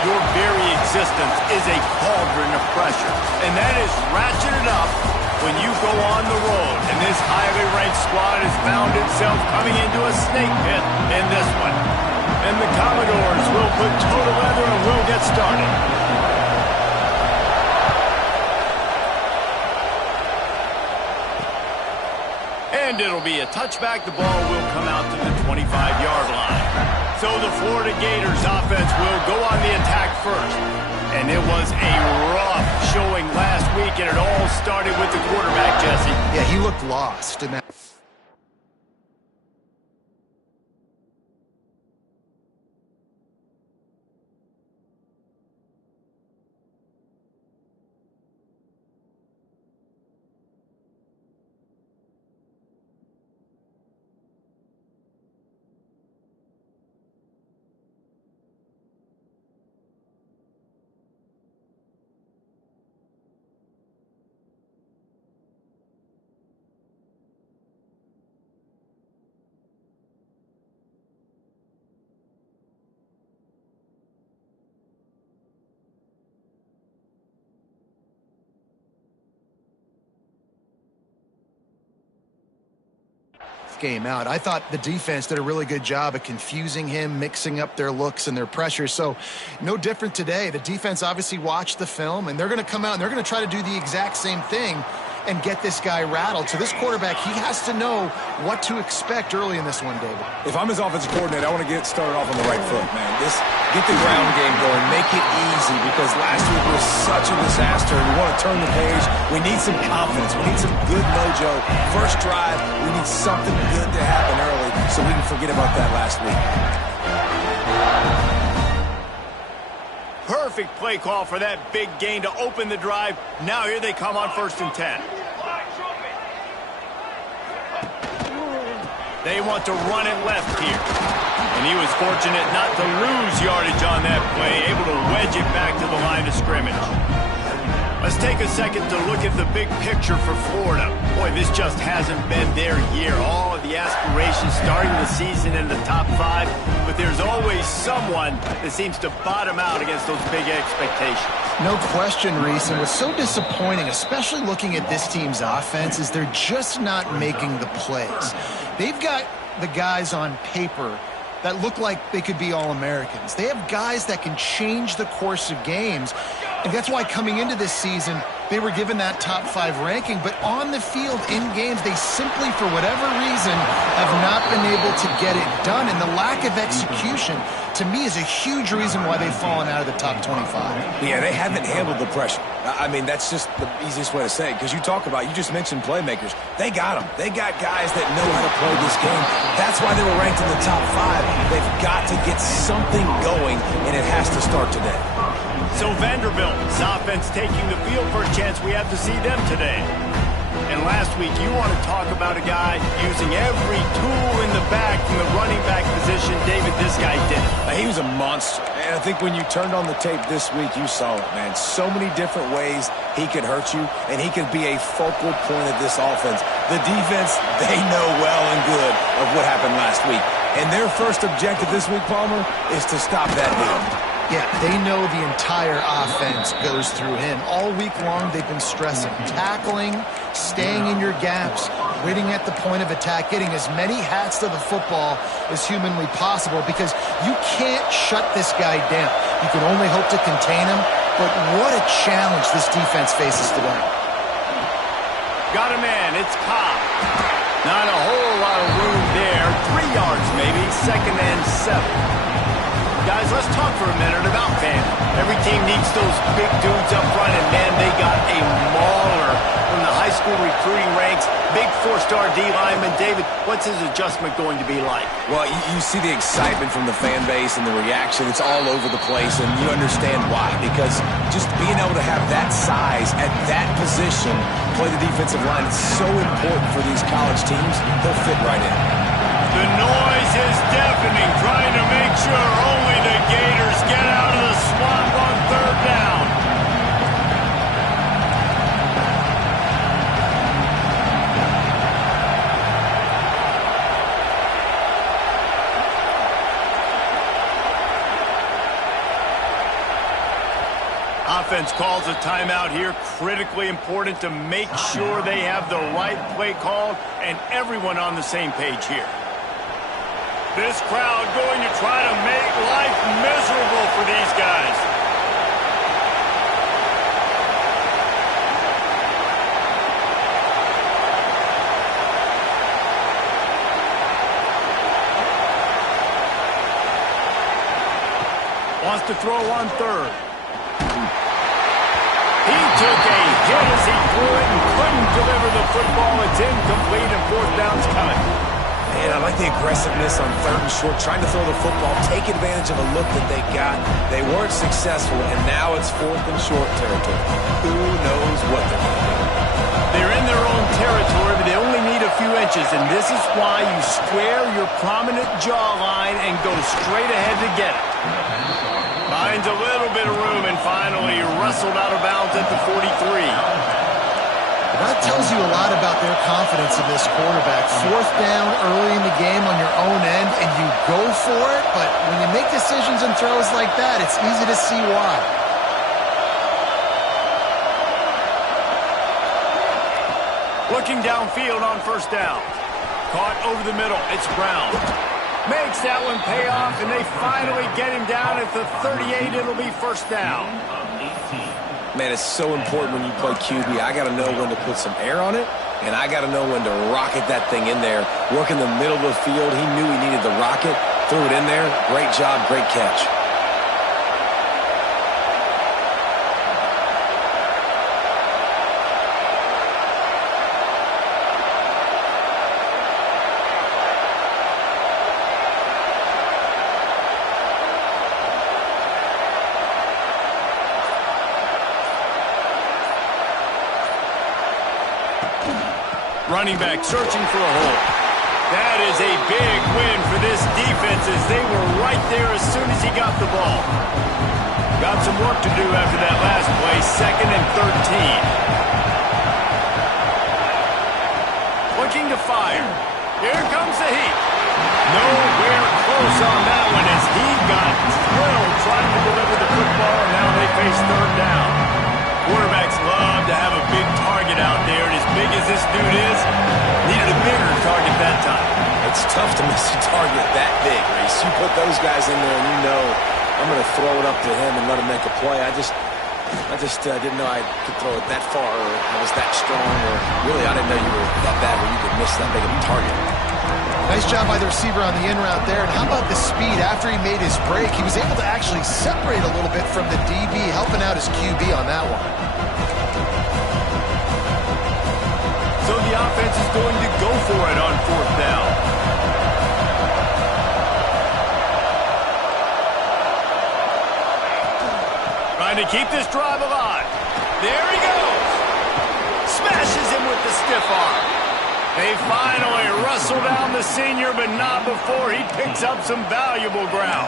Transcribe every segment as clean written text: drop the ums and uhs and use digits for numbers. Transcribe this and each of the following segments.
Your very existence is a cauldron of pressure, and that is ratcheted up when you go on the road. And this highly ranked squad has found itself coming into a snake pit in this one. And the Commodores will put toe to leather and will get started. And it'll be a touchback. The ball will come out to the 25-yard line. So the Florida Gators offense will go on the attack first. And it was a rough showing last week, and it all started with the quarterback, Jesse. Yeah, he looked lost in that. Game out. I thought the defense did a really good job of confusing him, mixing up their looks and their pressure. So no different today. The defense obviously watched the film, and they're going to come out and they're going to try to do the exact same thing and get this guy rattled. So this quarterback, he has to know what to expect early in this one, David. If I'm his offensive coordinator, I want to get started off on the right foot, man. Get the ground game going. Make it easy, because last week was such a disaster. We want to turn the page. We need some confidence. We need some good mojo. First drive, we need something good to happen early so we can forget about that last week. Perfect play call for that big gain to open the drive. Now here they come on 1st and 10. They want to run it left here. And he was fortunate not to lose yardage on that play, able to wedge it back to the line of scrimmage. Let's take a second to look at the big picture for Florida. Boy, this just hasn't been their year. All of the aspirations starting the season in the top 5, but there's always someone that seems to bottom out against those big expectations. No question, Reese, and what's so disappointing, especially looking at this team's offense, is they're just not making the plays. They've got the guys on paper that look like they could be All-Americans. They have guys that can change the course of games, and that's why coming into this season, they were given that top 5 ranking. But on the field, in games, they simply, for whatever reason, have not been able to get it done. And the lack of execution, to me, is a huge reason why they've fallen out of the top 25. Yeah, they haven't handled the pressure. I mean, that's just the easiest way to say it, because you just mentioned playmakers. They got them. They got guys that know how to play this game. That's why they were ranked in the top 5. They've got to get something going, and it has to start today. So Vanderbilt's offense taking the field for a chance. We have to see them today. And last week, you want to talk about a guy using every tool in the bag from the running back position. David, this guy did it. He was a monster. And I think when you turned on the tape this week, you saw it, man. So many different ways he could hurt you, and he could be a focal point of this offense. The defense, they know well and good of what happened last week. And their first objective this week, Palmer, is to stop that dude. Yeah, they know the entire offense goes through him. All week long, they've been stressing tackling, staying in your gaps, waiting at the point of attack, getting as many hats to the football as humanly possible, because you can't shut this guy down. You can only hope to contain him, but what a challenge this defense faces today. Got a man, it's Cobb. Not a whole lot of room there. 3 yards maybe, 2nd and 7. Guys, let's talk for a minute about Vandy. Every team needs those big dudes up front, and man, they got a mauler from the high school recruiting ranks. Big 4-star D lineman. David, what's his adjustment going to be like? Well, you see the excitement from the fan base and the reaction. It's all over the place, and you understand why. Because just being able to have that size at that position, play the defensive line, is so important for these college teams. They'll fit right in. The noise is deafening, trying to make sure only the Gators get out of the swamp on 3rd down. Offense calls a timeout here. Critically important to make sure they have the right play called and everyone on the same page here. This crowd going to try to make life miserable for these guys. Wants to throw on third. He took a hit as he threw it and couldn't deliver the football. It's incomplete and fourth down's coming. Man, I like the aggressiveness on third and short, trying to throw the football, take advantage of a look that they got. They weren't successful, and now it's fourth and short territory. Who knows what they're going to do? They're in their own territory, but they only need a few inches, and this is why you square your prominent jawline and go straight ahead to get it. Finds a little bit of room and finally wrestled out of bounds at the 43. That tells you a lot about their confidence in this quarterback. Fourth down early in the game on your own end, and you go for it, but when you make decisions and throws like that, it's easy to see why. Looking downfield on first down. Caught over the middle. It's Brown. Makes that one pay off, and they finally get him down at the 38. It'll be first down. Man, it's so important when you play QB. I got to know when to put some air on it, and I got to know when to rocket that thing in there. Work in the middle of the field. He knew he needed the rocket. Threw it in there. Great job, great catch. Running back searching for a hole. That is a big win for this defense as they were right there as soon as he got the ball. Got some work to do after that last play, 2nd and 13. Looking to fire. Here comes the heat. Nowhere close on that one as he got thrilled trying to deliver the football, and now they face third down. Quarterbacks love to have a big target out there, and as big as this dude is, needed a bigger target that time. It's tough to miss a target that big, Reese. You put those guys in there, and you know I'm going to throw it up to him and let him make a play. I just didn't know I could throw it that far, or I was that strong, or really I didn't know you were that bad where you could miss that big of a target. Nice job by the receiver on the in route there. And how about the speed after he made his break? He was able to actually separate a little bit from the DB, helping out his QB on that one. So the offense is going to go for it on fourth down. Trying to keep this drive alive. There he goes. Smashes him with the stiff arm. They finally wrestle down the senior, but not before he picks up some valuable ground.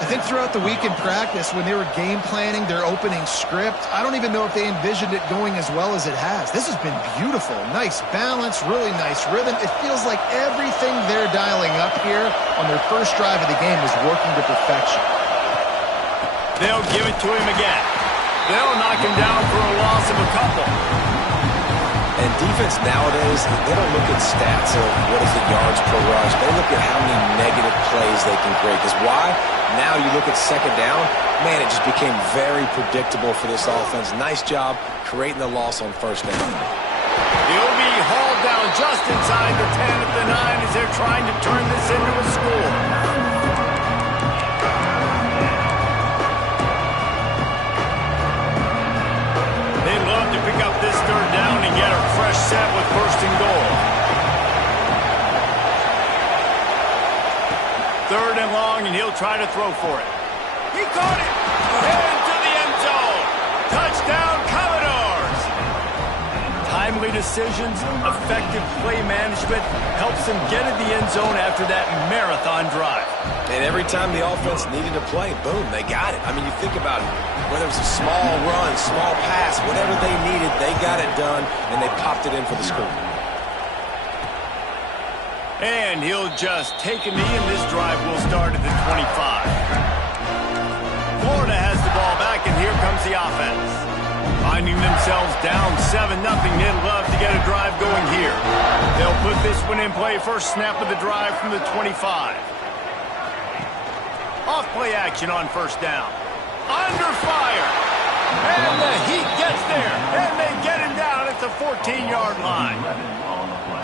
I think throughout the week in practice, when they were game planning their opening script, I don't even know if they envisioned it going as well as it has. This has been beautiful. Nice balance, really nice rhythm. It feels like everything they're dialing up here on their first drive of the game is working to perfection. They'll give it to him again. They'll knock him down for a loss of a couple. And defense nowadays, they don't look at stats of what is the yards per rush. They look at how many negative plays they can create. Because why? Now you look at second down, man, it just became very predictable for this offense. Nice job creating the loss on first down. He'll be hauled down just inside the 10 at the 9 as they're trying to turn this into a score. They'd love to pick up this third down and get a fresh set with first and goal. Third and long, and he'll try to throw for it. He caught it! Into the end zone! Touchdown, Commodores! Timely decisions, effective play management helps them get in the end zone after that marathon drive. And every time the offense needed to play, boom, they got it. I mean, you think about it. Whether it was a small run, small pass, whatever they needed, they got it done, and they popped it in for the score. And he'll just take a knee, and this drive will start at the 25. Florida has the ball back, and here comes the offense. Finding themselves down 7-0, they'd love to get a drive going here. They'll put this one in play. First snap of the drive from the 25. Off play action on first down. Under fire. And the Heat gets there. And they get him down at the 14-yard line.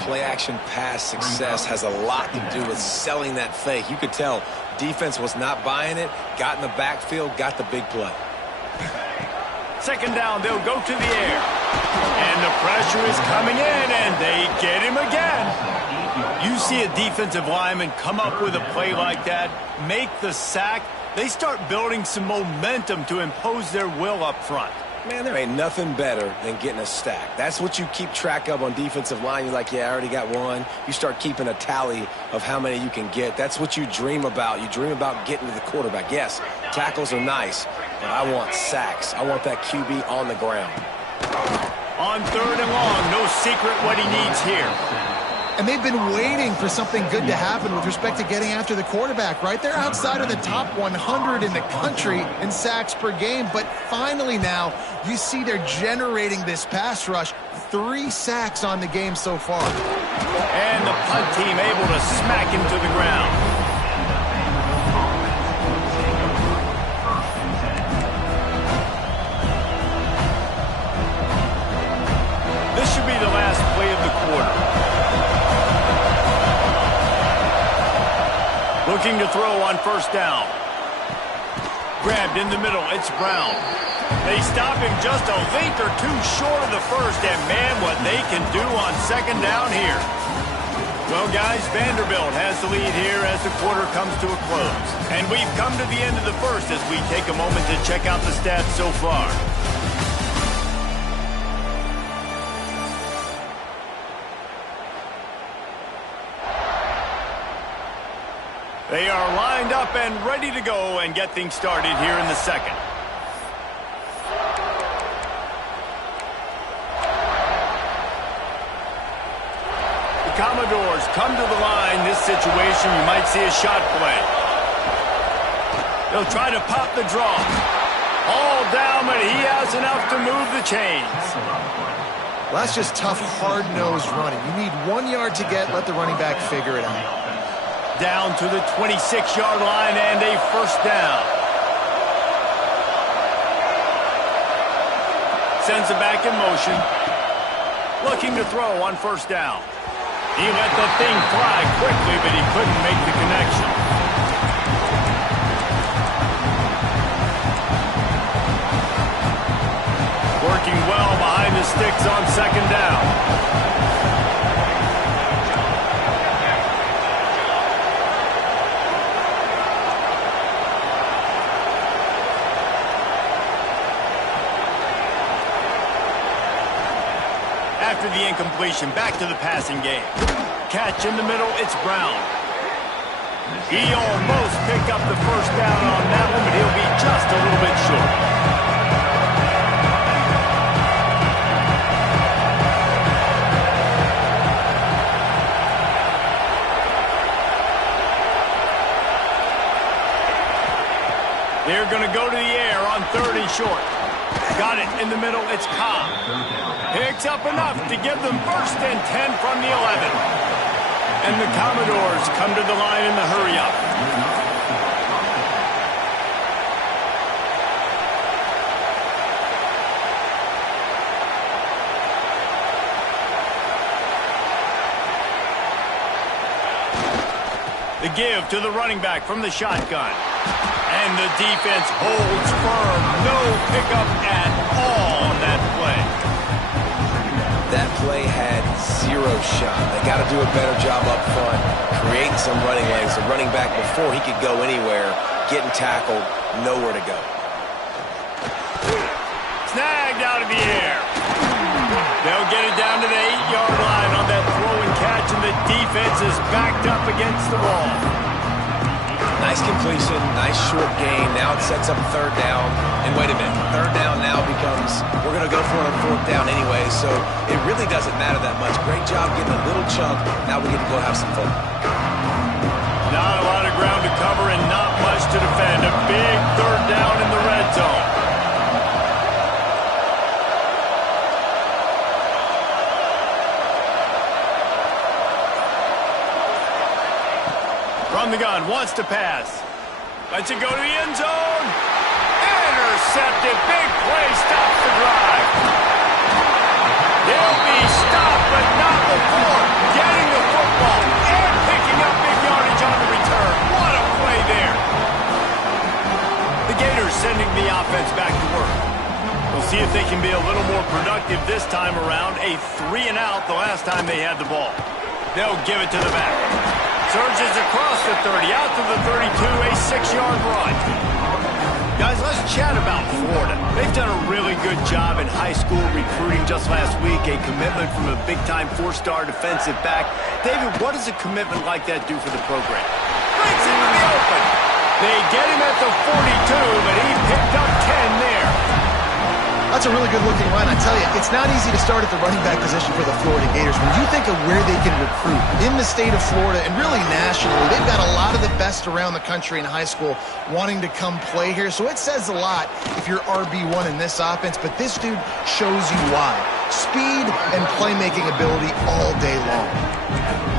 Play-action pass success has a lot to do with selling that fake. You could tell defense was not buying it, got in the backfield, got the big play. Second down, they'll go to the air. And the pressure is coming in, and they get him again. You see a defensive lineman come up with a play like that, make the sack, they start building some momentum to impose their will up front. Man, there ain't nothing better than getting a stack. That's what you keep track of on defensive line. You're like, yeah, I already got one. You start keeping a tally of how many you can get. That's what you dream about. You dream about getting to the quarterback. Yes, tackles are nice, but I want sacks. I want that QB on the ground. On third and long, no secret what he needs here. And they've been waiting for something good to happen with respect to getting after the quarterback, right? They're outside of the top 100 in the country in sacks per game, but finally now you see they're generating this pass rush. 3 sacks on the game so far. And the punt team able to smack him to the ground. This should be the last play of the quarter. Looking to throw on first down. Grabbed in the middle, it's Brown. They stop him just a length or two short of the first, and man, what they can do on second down here. Well, guys, Vanderbilt has the lead here as the quarter comes to a close. And we've come to the end of the first as we take a moment to check out the stats so far. They are lined up and ready to go and get things started here in the second. The Commodores come to the line. This situation, you might see a shot play. They'll try to pop the draw. All down, but he has enough to move the chains. Well, that's just tough, hard-nosed running. You need 1 yard to get, let the running back figure it out. Down to the 26-yard line and a first down. Sends it back in motion. Looking to throw on first down. He let the thing fly quickly, but he couldn't make the connection. Working well behind the sticks on second down. After the incompletion, back to the passing game. Catch in the middle, it's Brown. He almost picked up the first down on that one, but he'll be just a little bit short. They're going to go to the air on third and short. Got it in the middle, it's Cobb. Picks up enough to give them first and 10 from the 11. And the Commodores come to the line in the hurry-up. The give to the running back from the shotgun. And the defense holds firm. No pickup at all on that play. That play had 0 shot. They got to do a better job up front, creating some running lanes. The running back, before he could go anywhere, getting tackled, nowhere to go. Snagged out of the air. They'll get it down to the 8-yard line on that throw and catch, and the defense is backed up against the wall. Nice completion, nice short gain. Now it sets up third down. And wait a minute, third down now becomes, we're going to go for it on fourth down anyway, so it really doesn't matter that much. Great job getting a little chunk. Now we get to go have some fun. Not a lot of ground to cover and not much to defend. A big third down in the red zone. run, wants to pass. Lets it go to the end zone. Intercepted. Big play, stops the drive. They'll be stopped, but not before getting the football and picking up big yardage on the return. What a play there. The Gators sending the offense back to work. We'll see if they can be a little more productive this time around. A 3-and-out the last time they had the ball. They'll give it to the back. Surges across the 30, out to the 32, a 6-yard run. Guys, let's chat about Florida. They've done a really good job in high school recruiting just last week, a commitment from a big-time 4-star defensive back. David, what does a commitment like that do for the program? Breaks into the open. They get him at the 42, but he picked up 10 there. That's a really good-looking run. I tell you, it's not easy to start at the running back position for the Florida Gators. When you think of where they can recruit in the state of Florida and really nationally, they've got a lot of the best around the country in high school wanting to come play here. So it says a lot if you're RB1 in this offense, but this dude shows you why. Speed and playmaking ability all day long.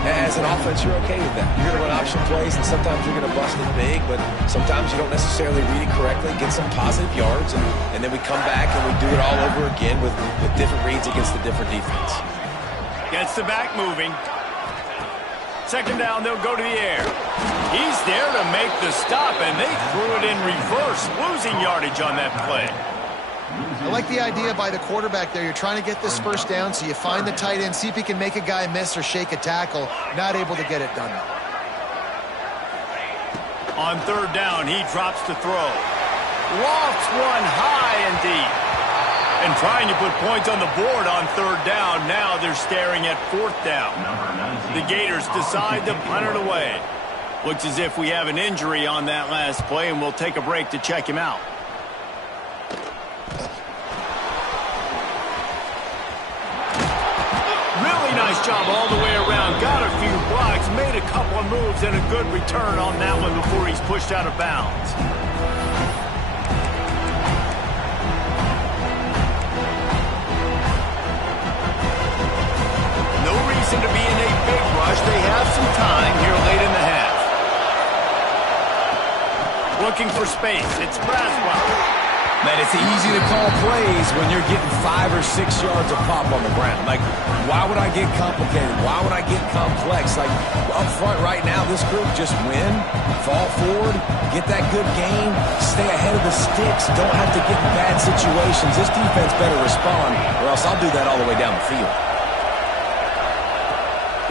As an offense, you're okay with that. You're going to run option plays, and sometimes you're going to bust it big, but sometimes you don't necessarily read it correctly, get some positive yards, and then we come back and we do it all over again with different reads against the different defense. Gets the back moving. Second down, they'll go to the air. He's there to make the stop, and they threw it in reverse, losing yardage on that play. I like the idea by the quarterback there. You're trying to get this first down, so you find the tight end, see if he can make a guy miss or shake a tackle. Not able to get it done. On third down, he drops to throw. Lofts one high and deep. And trying to put points on the board on third down. Now they're staring at fourth down. The Gators decide to punt it away. Looks as if we have an injury on that last play, and we'll take a break to check him out. Nice job all the way around. Got a few blocks, made a couple of moves, and a good return on that one before he's pushed out of bounds. No reason to be in a big rush. They have some time here late in the half. Looking for space. It's Braswell. Man, it's easy to call plays when you're getting 5 or 6 yards of pop on the ground. Like, why would I get complicated? Why would I get complex? Like, up front right now, this group just win, fall forward, get that good game, stay ahead of the sticks, don't have to get in bad situations. This defense better respond, or else I'll do that all the way down the field.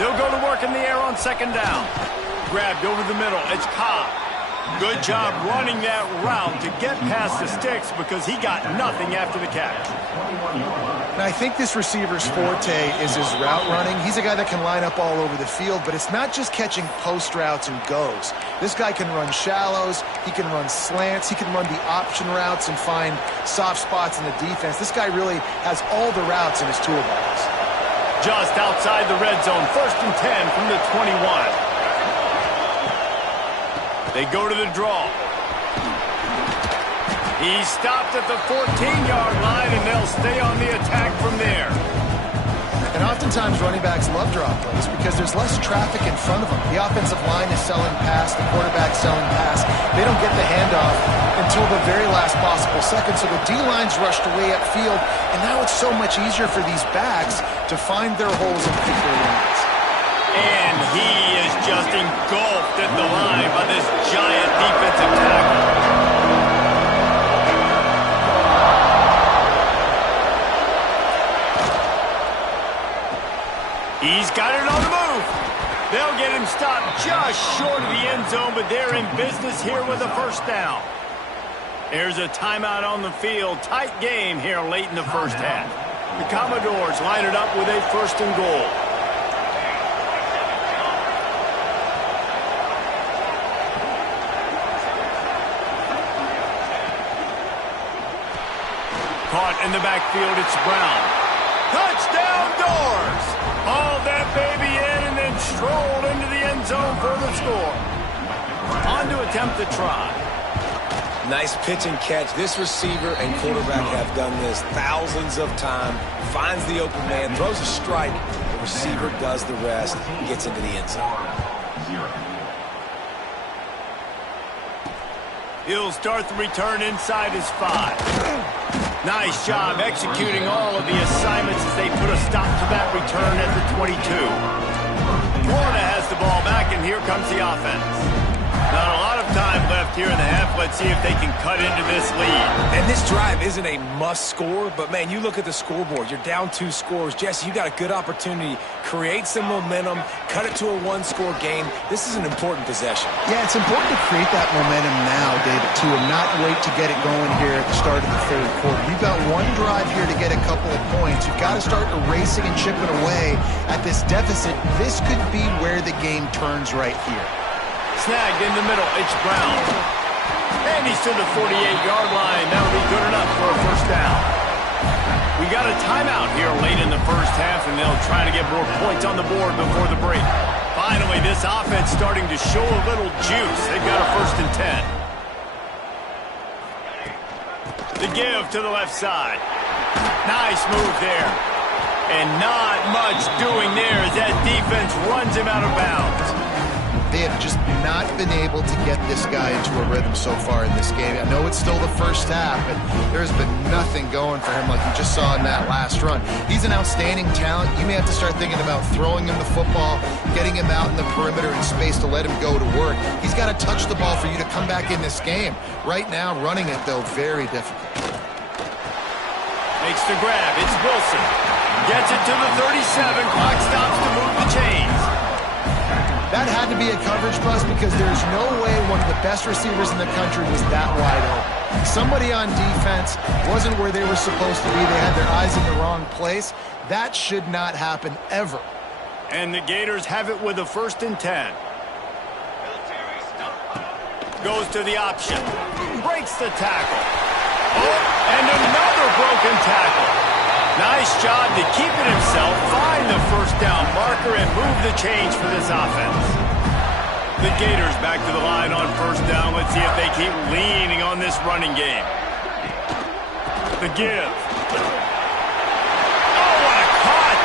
They'll go to work in the air on second down. Grabbed over the middle. It's Cobb. Good job running that route to get past the sticks because he got nothing after the catch. Now, I think this receiver's forte is his route running. He's a guy that can line up all over the field, but it's not just catching post routes and goes. This guy can run shallows, he can run slants, he can run the option routes and find soft spots in the defense. This guy really has all the routes in his toolbox. Just outside the red zone, 1st and 10 from the 21. They go to the draw. He's stopped at the 14-yard line, and they'll stay on the attack from there. And oftentimes running backs love draw plays because there's less traffic in front of them. The offensive line is selling pass, the quarterback's selling pass. They don't get the handoff until the very last possible second, so the D-line's rushed away upfield, and now it's so much easier for these backs to find their holes and pick their lanes. And he is just engulfed at the line by this giant defensive tackle. He's got it on the move. They'll get him stopped just short of the end zone, but they're in business here with a first down. There's a timeout on the field. Tight game here late in the first half. The Commodores line it up with a 1st and goal. Caught in the backfield, it's Brown. Touchdown Doors! Hauled that baby in and then strolled into the end zone for the score. On to attempt the try. Nice pitch and catch. This receiver and quarterback have done this thousands of times. Finds the open man, throws a strike. The receiver does the rest, gets into the end zone. He'll start the return inside his 5. Nice job executing all of the assignments as they put a stop to that return at the 22. Florida has the ball back, and here comes the offense. Not a lot of time left here in the half. Let's see if they can cut into this lead. And this drive isn't a must score, but, man, you look at the scoreboard. You're down 2 scores. Jesse, you got a good opportunity. Create some momentum. Cut it to a 1-score game. This is an important possession. Yeah, it's important to create that momentum now, David, too, and not wait to get it going here at the start of the third quarter. You've got one drive here to get a couple of points. You've got to start erasing and chipping away at this deficit. This could be where the game turns right here. Snagged in the middle. It's Brown. And he's to the 48-yard line. That'll be good enough for a first down. We got a timeout here late in the first half, and they'll try to get more points on the board before the break. Finally, this offense starting to show a little juice. They've got a 1st and 10. The give to the left side. Nice move there. And not much doing there as that defense runs him out of bounds. They have just not been able to get this guy into a rhythm so far in this game. I know it's still the first half, but there's been nothing going for him like you just saw in that last run. He's an outstanding talent. You may have to start thinking about throwing him the football, getting him out in the perimeter in space to let him go to work. He's got to touch the ball for you to come back in this game. Right now, running it, though, very difficult. Makes the grab. It's Wilson. Gets it to the 37. Clock stops to move the chains. That had to be a coverage bust because there's no way one of the best receivers in the country was that wide open. Somebody on defense wasn't where they were supposed to be. They had their eyes in the wrong place. That should not happen ever. And the Gators have it with a 1st and 10. Goes to the option. Breaks the tackle. Oh, and another broken tackle. Nice job to keep it himself, find the first down marker, and move the chains for this offense. The Gators back to the line on 1st down. Let's see if they keep leaning on this running game. The give. Oh, what a cut!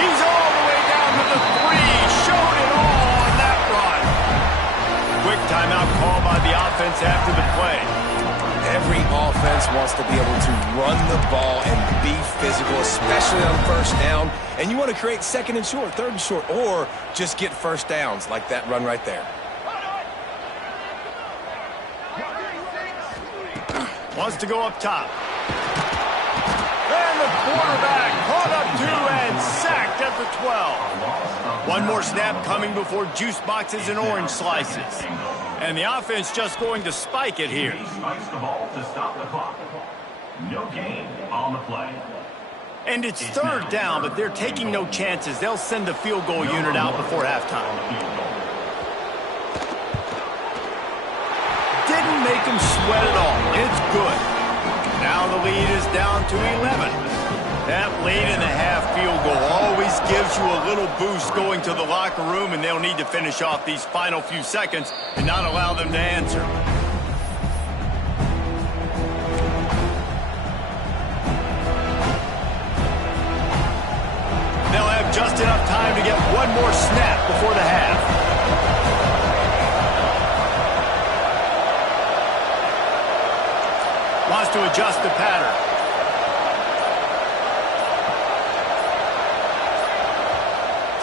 He's all the way down to the 3. Showed it all on that run. Quick timeout call by the offense after the play. Every offense wants to be able to run the ball and be physical, especially on 1st down. And you want to create 2nd and short, 3rd and short, or just get 1st downs like that run right there. Wants to go up top. And the quarterback caught up 2 and sacked at the 12. One more snap coming before juice boxes and orange slices. And the offense just going to spike it here. Spikes the ball to stop the clock. No gain on the play. And it's 3rd down, but they're taking no chances. They'll send the field goal unit out before halftime. Didn't make them sweat at all. It's good. Now the lead is down to 11. That late-in-the-half field goal always gives you a little boost going to the locker room, and they'll need to finish off these final few seconds and not allow them to answer. They'll have just enough time to get one more snap before the half. Wants to adjust the pattern.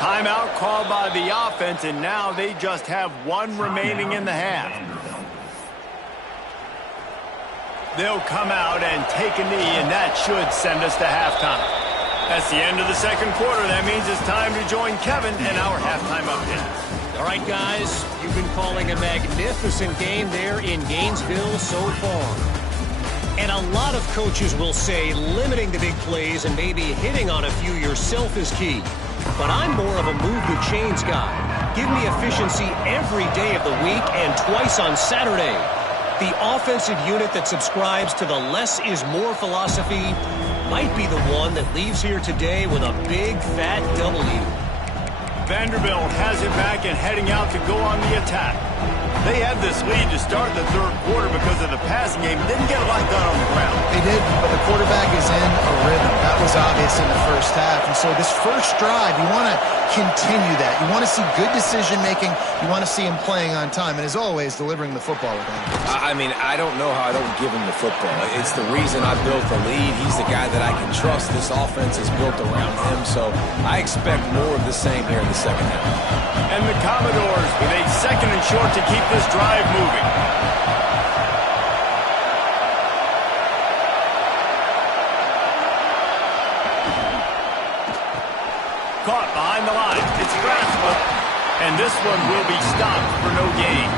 Timeout called by the offense, and now they just have 1 remaining in the half. They'll come out and take a knee, and that should send us to halftime. That's the end of the 2nd quarter. That means it's time to join Kevin and our halftime update. All right, guys, you've been calling a magnificent game there in Gainesville so far. And a lot of coaches will say limiting the big plays and maybe hitting on a few yourself is key. But I'm more of a move the chains guy. Give me efficiency every day of the week and twice on Saturday. The offensive unit that subscribes to the less is more philosophy might be the one that leaves here today with a big fat W. Vanderbilt has it back and heading out to go on the attack. They had this lead to start the 3rd quarter because of the passing game. Didn't get a lot done on the ground. They did, but the quarterback is in a rhythm. That was obvious in the first half. And so this first drive, you want to continue that. You want to see good decision-making. You want to see him playing on time. And as always, delivering the football with him. I mean, I don't know how I don't give him the football. It's the reason I built the lead. He's the guy that I can trust. This offense is built around him. So I expect more of the same here in the second half. And the Commodores with a 2nd and short to keep this drive moving. Caught behind the line. It's Grasswell. And this one will be stopped for no gain.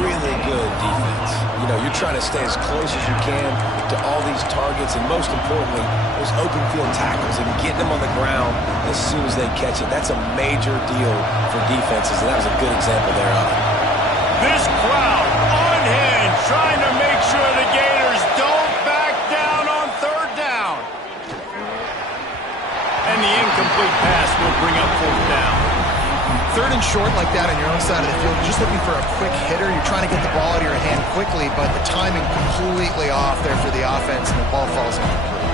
Really good defense. You know, you're trying to stay as close as you can to all these targets, and most importantly, those open field tackles and getting them on the ground as soon as they catch it. That's a major deal for defenses, and that was a good example there of it. This crowd on hand trying to make sure the Gators don't back down on 3rd down. And the incomplete pass will bring up 4th down. 3rd and short like that on your own side of the field, just looking for a quick hitter. You're trying to get the ball out of your hand quickly, but the timing completely off there for the offense, and the ball falls incomplete.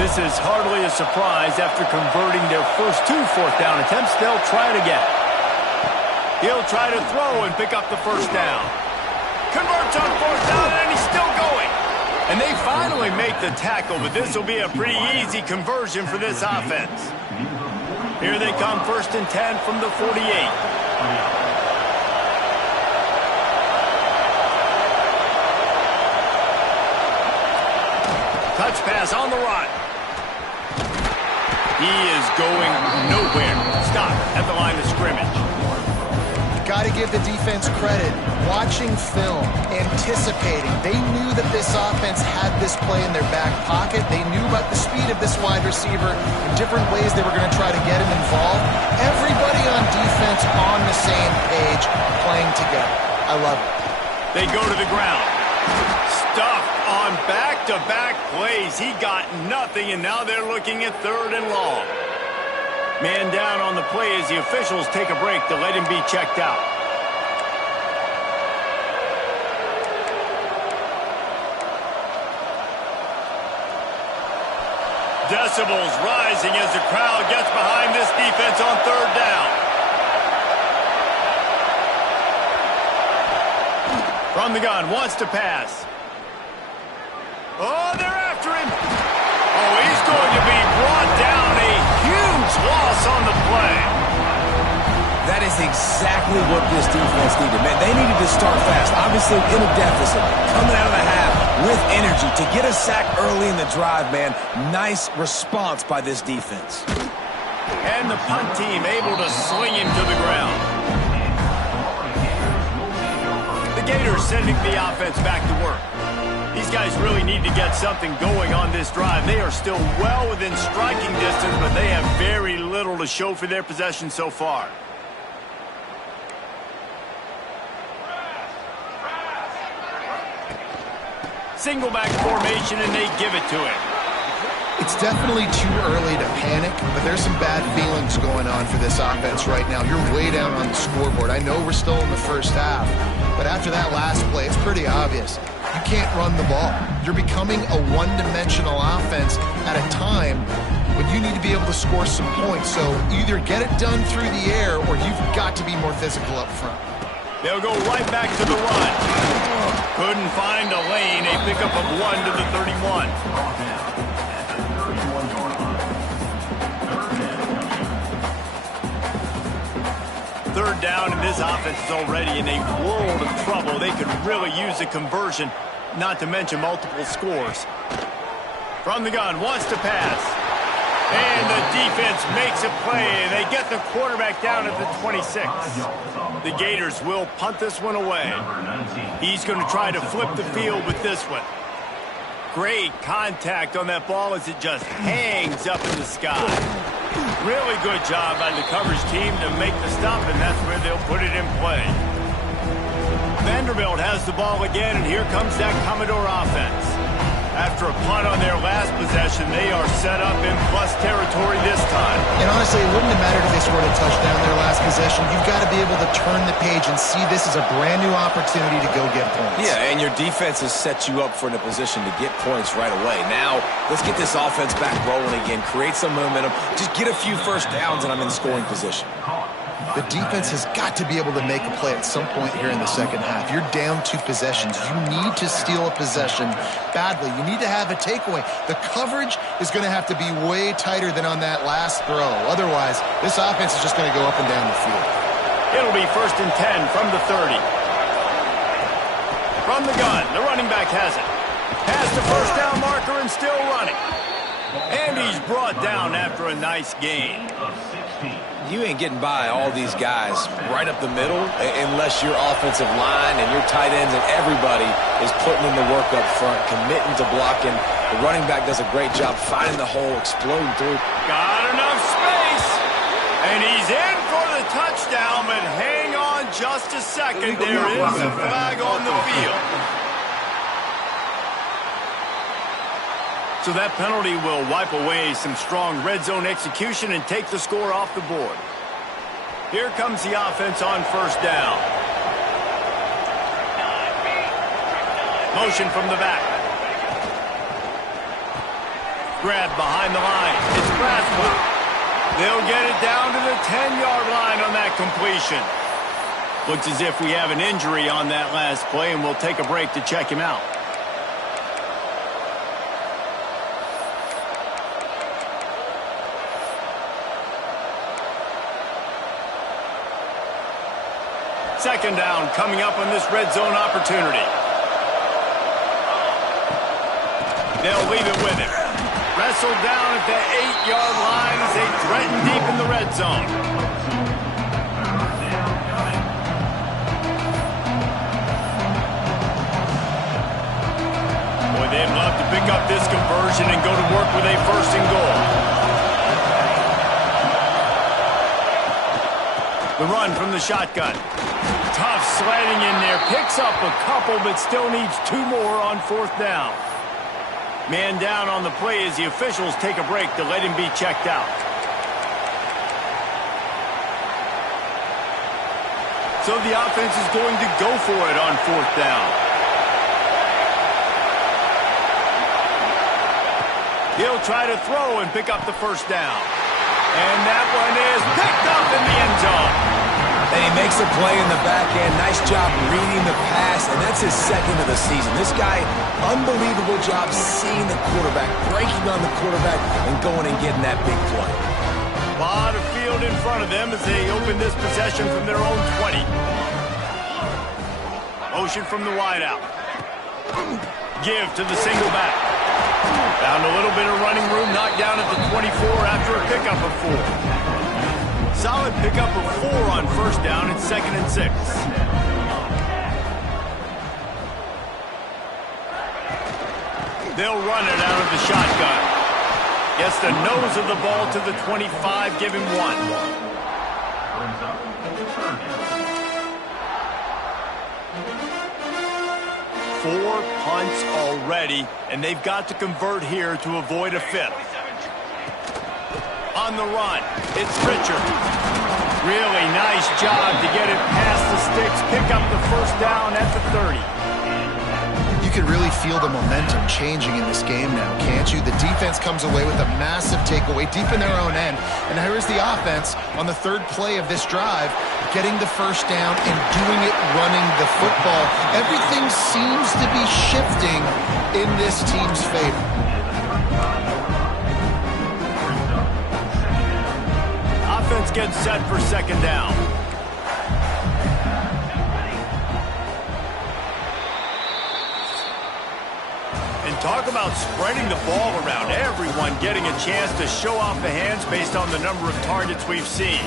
This is hardly a surprise. After converting their first 2 4th down attempts, they'll try it again. He'll try to throw and pick up the 1st down. Converts on 4th down, and he's still going. And they finally make the tackle, but this will be a pretty easy conversion for this offense. Here they come, 1st and 10 from the 48. Touch pass on the run. He is going nowhere. Stop at the line of scrimmage. Got to give the defense credit. Watching film, anticipating. They knew that this offense had this play in their back pocket. They knew about the speed of this wide receiver in different ways they were going to try to get him involved. Everybody on defense on the same page, playing together. I love it. They go to the ground. Stuffed on back-to-back plays. He got nothing, and now they're looking at 3rd and long. Man down on the play as the officials take a break to let him be checked out. Decibels rising as the crowd gets behind this defense on 3rd down. From the gun, wants to pass. Oh, they're after him. Oh, he's going to be brought down. A huge loss on the play. That is exactly what this defense needed, man. They needed to start fast. Obviously, in a deficit, coming out of the half with energy to get a sack early in the drive, man. Nice response by this defense. And the punt team able to swing him to the ground. The Gators sending the offense back to work. These guys really need to get something going on this drive. They are still well within striking distance, but they have very little to show for their possession so far. Single back formation, and they give it to him. It's definitely too early to panic, but there's some bad feelings going on for this offense right now. You're way down on the scoreboard. I know we're still in the first half, but after that last play, it's pretty obvious. You can't run the ball. You're becoming a one-dimensional offense at a time when you need to be able to score some points. So either get it done through the air or you've got to be more physical up front. They'll go right back to the run. Couldn't find a lane. A pickup of 1 to the 31. Third down, and this offense is already in a world of trouble. They could really use a conversion, not to mention multiple scores. From the gun, wants to pass. And the defense makes a play. They get the quarterback down at the 26. The Gators will punt this one away. He's going to try to flip the field with this one. Great contact on that ball as it just hangs up in the sky. Really good job by the coverage team to make the stop, and that's where they'll put it in play. Vanderbilt has the ball again, and here comes that Commodore offense. After a punt on their last possession, they are set up in plus territory this time. And honestly, it wouldn't have mattered if they scored a touchdown their last possession. You've got to be able to turn the page and see this as a brand new opportunity to go get points. Yeah, and your defense has set you up for in a position to get points right away. Now, let's get this offense back rolling again, create some momentum, just get a few first downs, and I'm in scoring position. The defense has got to be able to make a play at some point here in the second half. You're down 2 possessions. You need to steal a possession badly. You need to have a takeaway. The coverage is going to have to be way tighter than on that last throw. Otherwise, this offense is just going to go up and down the field. It'll be 1st and 10 from the 30. From the gun, the running back has it. Past the first down marker and still running. And he's brought down after a nice gain. You ain't getting by all these guys right up the middle unless your offensive line and your tight ends and everybody is putting in the work up front, committing to blocking. The running back does a great job finding the hole, exploding through. Got enough space. And he's in for the touchdown, but hang on just a second. There is a flag on the field. So that penalty will wipe away some strong red zone execution and take the score off the board. Here comes the offense on 1st down. Motion from the back. Grab behind the line. It's Braswell. They'll get it down to the 10-yard line on that completion. Looks as if we have an injury on that last play, and we'll take a break to check him out. Second down coming up on this red zone opportunity. They'll leave it with him. Wrestled down at the 8-yard line as they threaten deep in the red zone. Boy, they'd love to pick up this conversion and go to work with a 1st and goal. The run from the shotgun. Tough sliding in there. Picks up a couple, but still needs 2 more on 4th down. Man down on the play as the officials take a break to let him be checked out. So the offense is going to go for it on 4th down. He'll try to throw and pick up the 1st down. And that one is picked up in the end zone. And he makes a play in the back end. Nice job reading the pass, and that's his 2nd of the season. This guy, unbelievable job seeing the quarterback, breaking on the quarterback, and going and getting that big play. A lot of field in front of them as they open this possession from their own 20. Motion from the wideout. Give to the single back. Found a little bit of running room, knocked down at the 24 after a pickup of 4. Solid pickup of 4 on 1st down. It's 2nd and 6. They'll run it out of the shotgun. Gets the nose of the ball to the 25, give him 1. Four punts already, and they've got to convert here to avoid a 5th. On the run, it's Richard. Really nice job to get it past the sticks, pick up the 1st down at the 30. You can really feel the momentum changing in this game now, can't you? The defense comes away with a massive takeaway deep in their own end. And here's the offense on the 3rd play of this drive, getting the 1st down and doing it running the football. Everything seems to be shifting in this team's favor. Offense gets set for 2nd down. And talk about spreading the ball around. Everyone getting a chance to show off the hands based on the number of targets we've seen.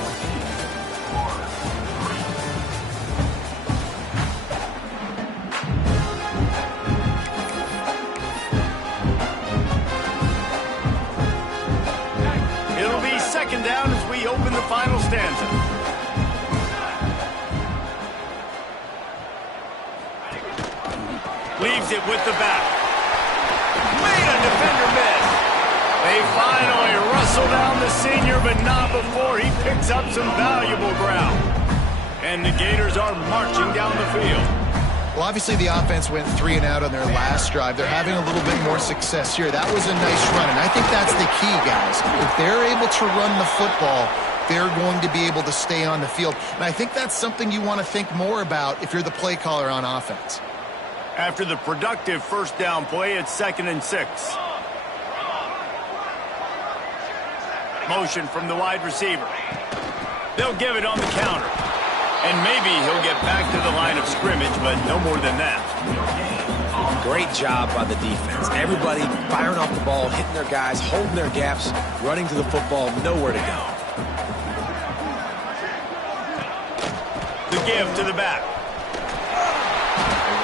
It'll be 2nd down as we open the final stanza. Leaves it with the back. Made a defender miss. They finally wrestle down the senior, but not before he picks up some valuable ground. And the Gators are marching down the field. Well, obviously the offense went 3 and out on their last drive. They're having a little bit more success here. That was a nice run, and I think that's the key, guys. If they're able to run the football, they're going to be able to stay on the field. And I think that's something you want to think more about if you're the play caller on offense. After the productive first down play, it's 2nd and 6. Motion from the wide receiver. They'll give it on the counter. And maybe he'll get back to the line of scrimmage, but no more than that. Great job by the defense. Everybody firing off the ball, hitting their guys, holding their gaps, running to the football, nowhere to go. The give to the back.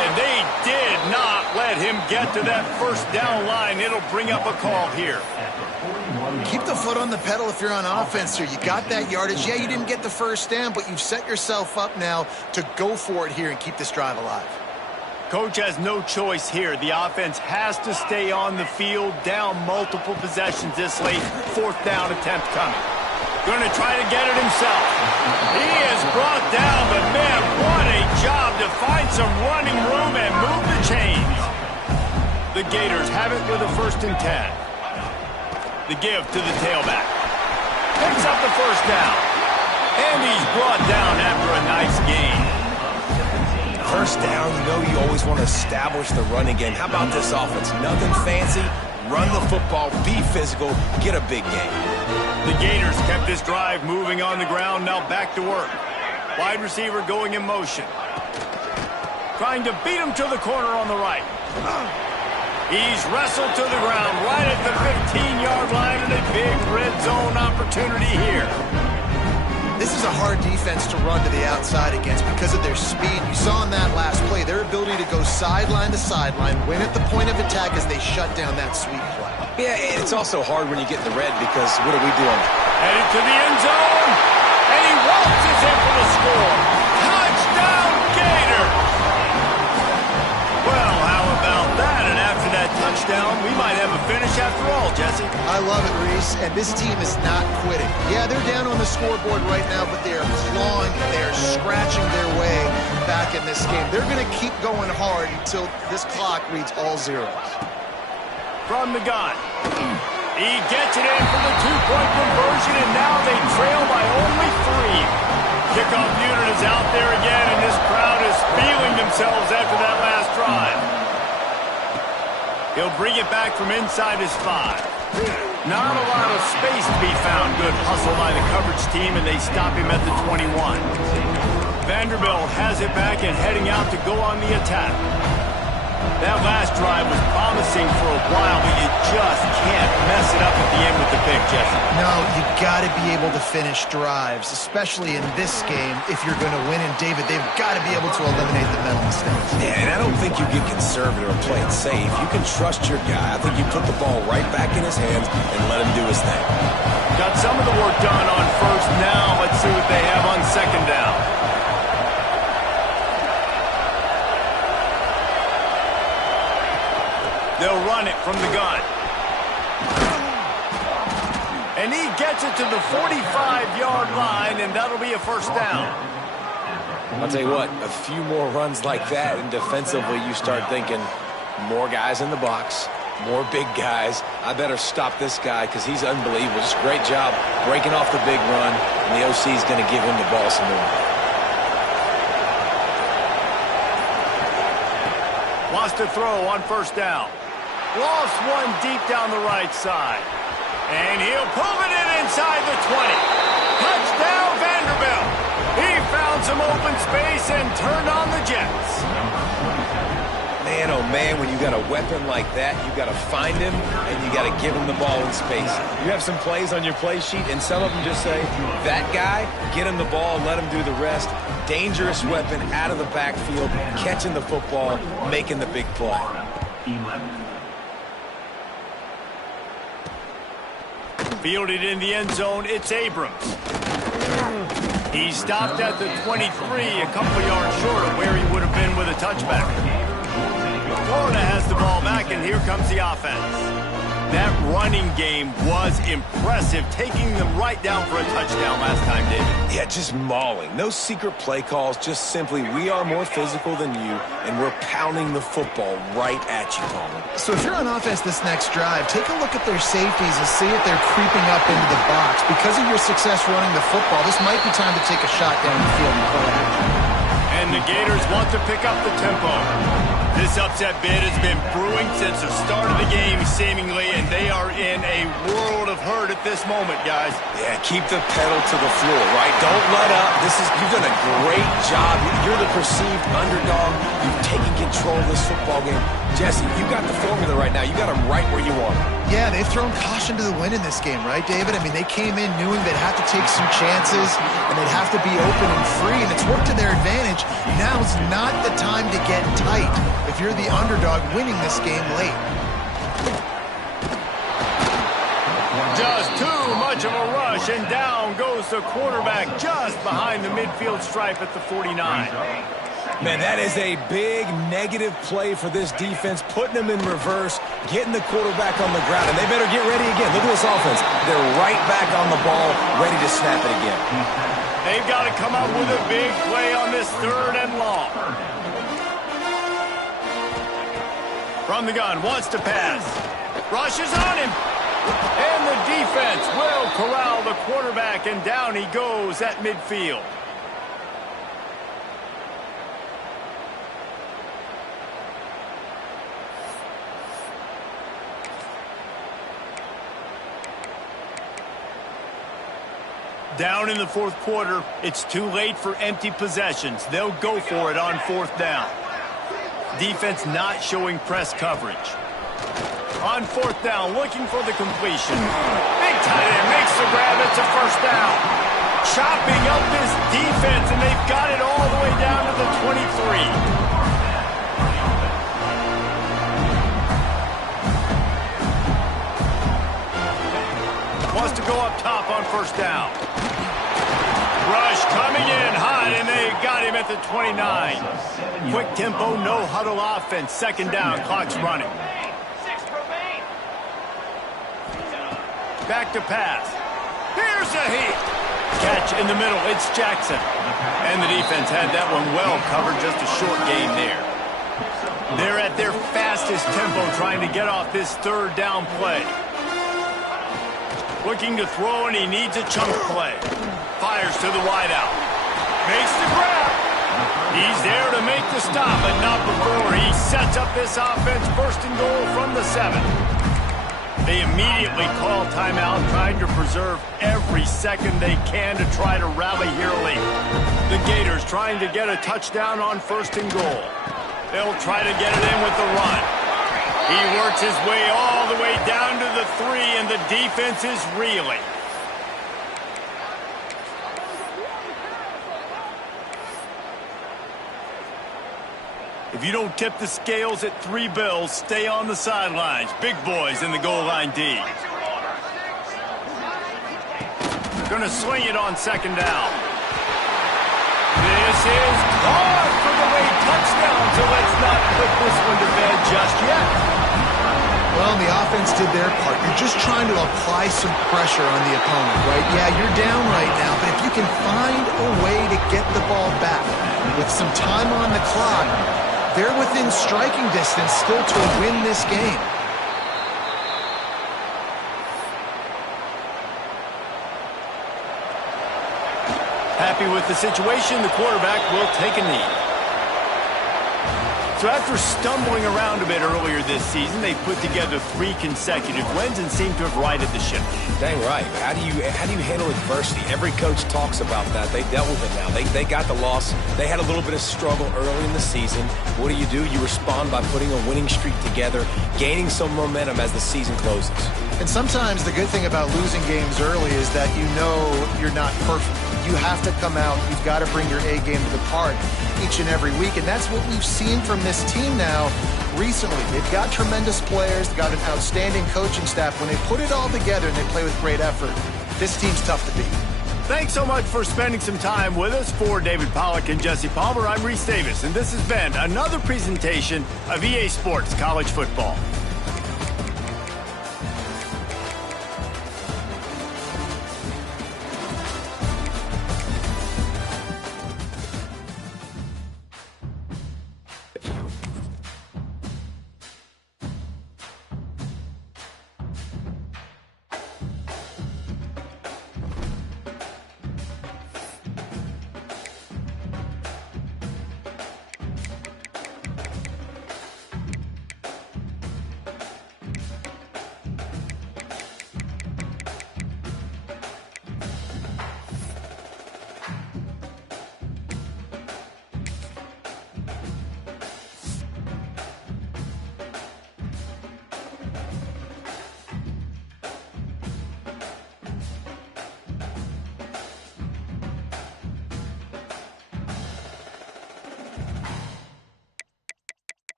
And they did not let him get to that first down line. It'll bring up a call here. Keep the foot on the pedal if you're on offense here. You got that yardage. Yeah, you didn't get the first down, but you've set yourself up now to go for it here and keep this drive alive. Coach has no choice here. The offense has to stay on the field, down multiple possessions this late. 4th down attempt coming. Going to try to get it himself. He is brought down, but man, what a job to find some running room and move the chains. The Gators have it with a 1st and 10. The give to the tailback. Picks up the first down. And he's brought down after a nice gain. First down, you know you always want to establish the running game. How about this offense? Nothing fancy. Run the football, be physical, get a big gain. The Gators kept this drive moving on the ground, now back to work. Wide receiver going in motion. Trying to beat him to the corner on the right. He's wrestled to the ground right at the 15-yard line, and a big red zone opportunity here. This is a hard defense to run to the outside against because of their speed. You saw in that last play their ability to go sideline to sideline, win at the point of attack as they shut down that sweep play. Yeah, and it's also hard when you get in the red because what are we doing? Headed to the end zone, and he waltzes in for the score. Touchdown, Gators! Well, how about that? And after that touchdown, we might have a finish after all, Jesse. I love it, Reese, and this team is not quitting. Yeah, they're down on the scoreboard right now, but they are clawing and they are scratching their way back in this game. They're going to keep going hard until this clock reads all zeros. From the gun. He gets it in for the 2-point conversion, and now they trail by only 3. Kickoff unit is out there again, and this crowd is feeling themselves after that last drive. He'll bring it back from inside his 5. Not a lot of space to be found. Good hustle by the coverage team, and they stop him at the 21. Vanderbilt has it back and heading out to go on the attack. That last drive was promising for a while, but you just can't mess it up at the end with the pick, Jesse. No, you got to be able to finish drives, especially in this game if you're going to win. And, David, they've got to be able to eliminate the mental mistakes. Yeah, and I don't think you get conservative or play it safe. You can trust your guy. I think you put the ball right back in his hands and let him do his thing. Got some of the work done on first. Now let's see what they have on 2nd down. They'll run it from the gun. And he gets it to the 45-yard line, and that'll be a 1st down. I'll tell you what, a few more runs like that, and defensively you start thinking, more guys in the box, more big guys. I better stop this guy because he's unbelievable. Just great job breaking off the big run, and the OC is going to give him the ball some more. Wants to throw on 1st down. Lost one deep down the right side. And he'll pull it in inside the 20. Touchdown, Vanderbilt. He found some open space and turned on the Jets. Man, oh man, when you got a weapon like that, you got to find him and you got to give him the ball in space. You have some plays on your play sheet, and some of them just say, that guy, get him the ball, let him do the rest. Dangerous weapon out of the backfield, catching the football, making the big play. 11. Fielded in the end zone, it's Abrams. He stopped at the 23, a couple yards short of where he would have been with a touchback. Florida has the ball back, and here comes the offense. That running game was impressive, taking them right down for a touchdown last time, David. Yeah, just mauling. No secret play calls, just simply we are more physical than you, and we're pounding the football right at you, Palmer. So if you're on offense this next drive, take a look at their safeties and see if they're creeping up into the box. Because of your success running the football, this might be time to take a shot down the field and play action. And the Gators want to pick up the tempo. This upset bid has been brewing since the start of the game, seemingly, and they are in a world of hurt at this moment, guys. Yeah, keep the pedal to the floor, right? Don't let up. You've done a great job. You're the perceived underdog. You've taken control of this football game. Jesse, you got the formula right now. You got them right where you want them. Yeah, they've thrown caution to the wind in this game, right, David? I mean, they came in knowing they'd have to take some chances, and they'd have to be open and free, and it's worked to their advantage. Now's not the time to get tight if you're the underdog winning this game late. Just too much of a rush, and down goes the quarterback just behind the midfield stripe at the 49. Man, that is a big negative play for this defense, putting them in reverse, getting the quarterback on the ground, and they better get ready again. Look at this offense. They're right back on the ball, ready to snap it again. They've got to come up with a big play on this 3rd and long. From the gun, wants to pass. Rushes on him. And the defense will corral the quarterback, and down he goes at midfield. Down in the 4th quarter, it's too late for empty possessions. They'll go for it on 4th down. Defense not showing press coverage. On 4th down, looking for the completion. Big tight end makes the grab. It's a 1st down. Chopping up this defense, and they've got it all the way down to the 23. Wants to go up top on 1st down. Rush coming in hot, and they got him at the 29. Quick tempo, no huddle offense. 2nd down, clock's running. Back to pass. Here's a heat. Catch in the middle. It's Jackson. And the defense had that one well covered. Just a short game there. They're at their fastest tempo trying to get off this 3rd down play. Looking to throw, and he needs a chunk play. Fires to the wideout. Makes the grab. He's there to make the stop, but not before he sets up this offense. 1st and goal from the 7. They immediately call timeout, trying to preserve every second they can to try to rally here late. The Gators trying to get a touchdown on 1st and goal. They'll try to get it in with the run. He works his way all the way down to the 3, and the defense is reeling. If you don't tip the scales at 3 bills, stay on the sidelines. Big boys in the goal line D. Going to swing it on 2nd down. This is caught for the late touchdown, so let's not put this one to bed just yet. Well, the offense did their part. You're just trying to apply some pressure on the opponent, right? Yeah, you're down right now, but if you can find a way to get the ball back with some time on the clock, they're within striking distance still to win this game. Happy with the situation, the quarterback will take a knee. So after stumbling around a bit earlier this season, they put together 3 consecutive wins and seem to have righted the ship. Dang right. How do you handle adversity? Every coach talks about that. They dealt with it now. They got the loss. They had a little bit of struggle early in the season. What do? You respond by putting a winning streak together, gaining some momentum as the season closes. And sometimes the good thing about losing games early is that you know you're not perfect. You have to come out. You've got to bring your A game to the park each and every week. And that's what we've seen from this team now recently. They've got tremendous players. They've got an outstanding coaching staff. When they put it all together and they play with great effort, this team's tough to beat. Thanks so much for spending some time with us. For David Pollack and Jesse Palmer, I'm Reese Davis, and this has been another presentation of EA Sports College Football.